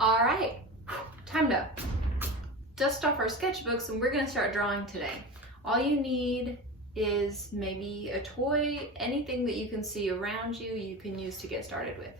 All right, time to dust off our sketchbooks and we're gonna start drawing today. All you need is maybe a toy, anything that you can see around you, you can use to get started with.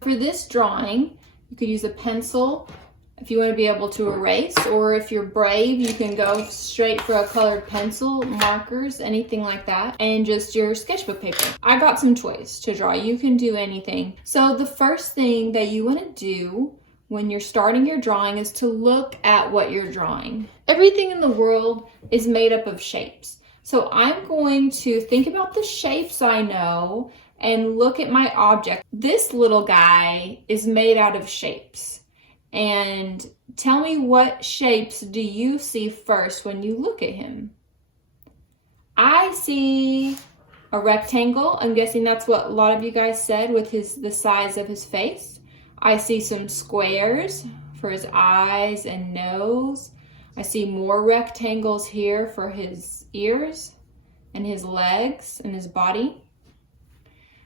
For this drawing, you could use a pencil if you want to be able to erase, or if you're brave, you can go straight for a colored pencil, markers, anything like that, and just your sketchbook paper. I got some toys to draw. You can do anything. So the first thing that you want to do when you're starting your drawing is to look at what you're drawing. Everything in the world is made up of shapes. So I'm going to think about the shapes I know and look at my object. This little guy is made out of shapes. And tell me, what shapes do you see first when you look at him? I see a rectangle. I'm guessing that's what a lot of you guys said with the size of his face. I see some squares for his eyes and nose. I see more rectangles here for his ears and his legs and his body.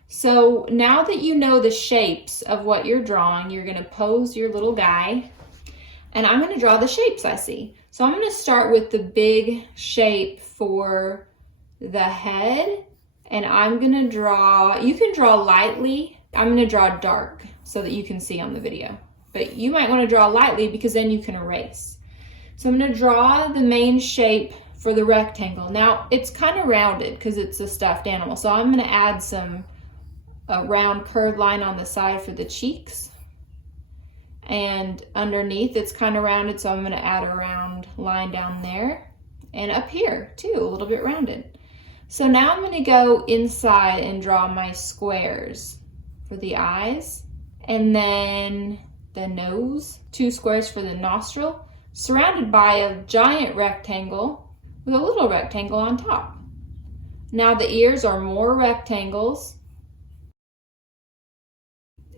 So now that you know the shapes of what you're drawing, you're going to pose your little guy, and I'm going to draw the shapes I see. So I'm going to start with the big shape for the head, and I'm going to draw, you can draw lightly. I'm going to draw dark so that you can see on the video, but you might want to draw lightly because then you can erase. So I'm going to draw the main shape for the rectangle. Now it's kind of rounded because it's a stuffed animal, so I'm going to add a round curved line on the side for the cheeks, and underneath it's kind of rounded, so I'm going to add a round line down there, and up here too, a little bit rounded. So now I'm going to go inside and draw my squares for the eyes, and then the nose, 2 squares for the nostril, surrounded by a giant rectangle with a little rectangle on top. Now the ears are more rectangles,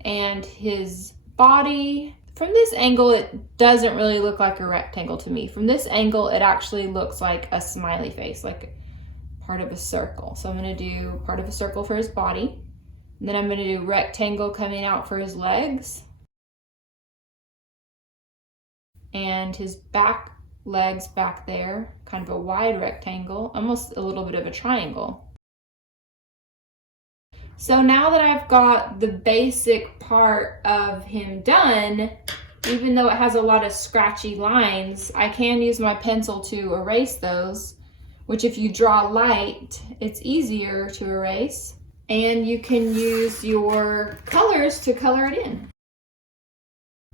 and his body, from this angle it doesn't really look like a rectangle to me. From this angle it actually looks like a smiley face, like part of a circle. So I'm going to do part of a circle for his body, and then I'm going to do rectangle coming out for his legs, and his back legs back there, kind of a wide rectangle, almost a little bit of a triangle. So now that I've got the basic part of him done, even though it has a lot of scratchy lines, I can use my pencil to erase those, which if you draw light, it's easier to erase. And you can use your colors to color it in.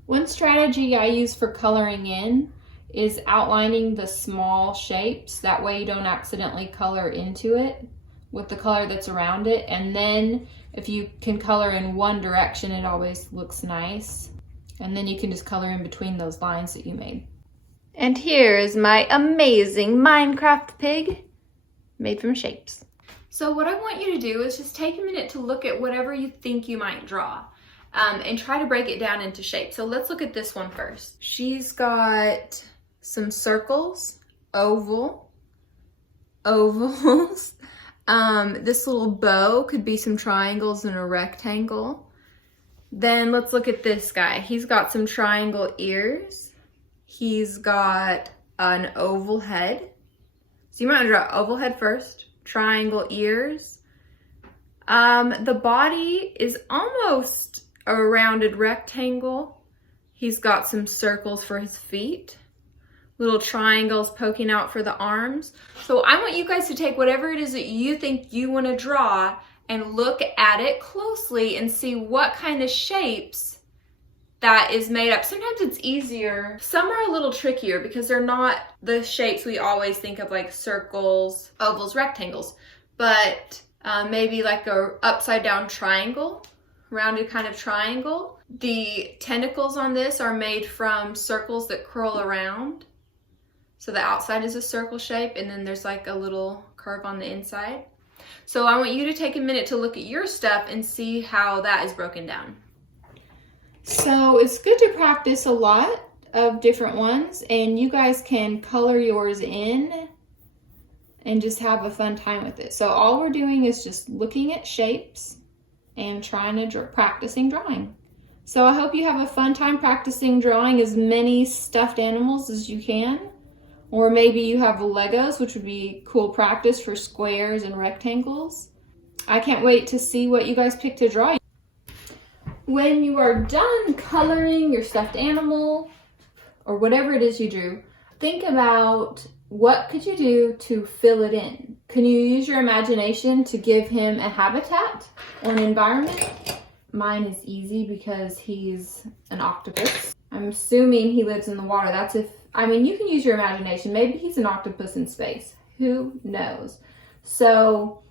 One strategy I use for coloring in is outlining the small shapes. That way you don't accidentally color into it with the color that's around it. And then if you can color in one direction, it always looks nice. And then you can just color in between those lines that you made. And here is my amazing Minecraft pig made from shapes. So what I want you to do is just take a minute to look at whatever you think you might draw, and try to break it down into shapes. So let's look at this one first. She's got some circles, ovals. This little bow could be some triangles and a rectangle. Then let's look at this guy. He's got some triangle ears. He's got an oval head. So you might want to draw oval head first, triangle ears. The body is almost a rounded rectangle. He's got some circles for his feet, little triangles poking out for the arms. So I want you guys to take whatever it is that you think you want to draw and look at it closely and see what kind of shapes that is made up. Sometimes it's easier. Some are a little trickier because they're not the shapes we always think of, like circles, ovals, rectangles, but maybe like a upside down triangle, rounded kind of triangle. The tentacles on this are made from circles that curl around. So the outside is a circle shape, and then there's like a little curve on the inside. So I want you to take a minute to look at your stuff and see how that is broken down. So it's good to practice a lot of different ones, and you guys can color yours in and just have a fun time with it. So all we're doing is just looking at shapes and trying to practicing drawing. So I hope you have a fun time practicing drawing as many stuffed animals as you can. Or maybe you have Legos, which would be cool practice for squares and rectangles. I can't wait to see what you guys pick to draw. When you are done coloring your stuffed animal, or whatever it is you drew, think about what could you do to fill it in. Can you use your imagination to give him a habitat or an environment? Mine is easy because he's an octopus. I'm assuming he lives in the water. You can use your imagination. Maybe he's an octopus in space. Who knows? So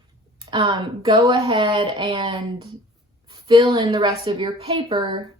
go ahead and fill in the rest of your paper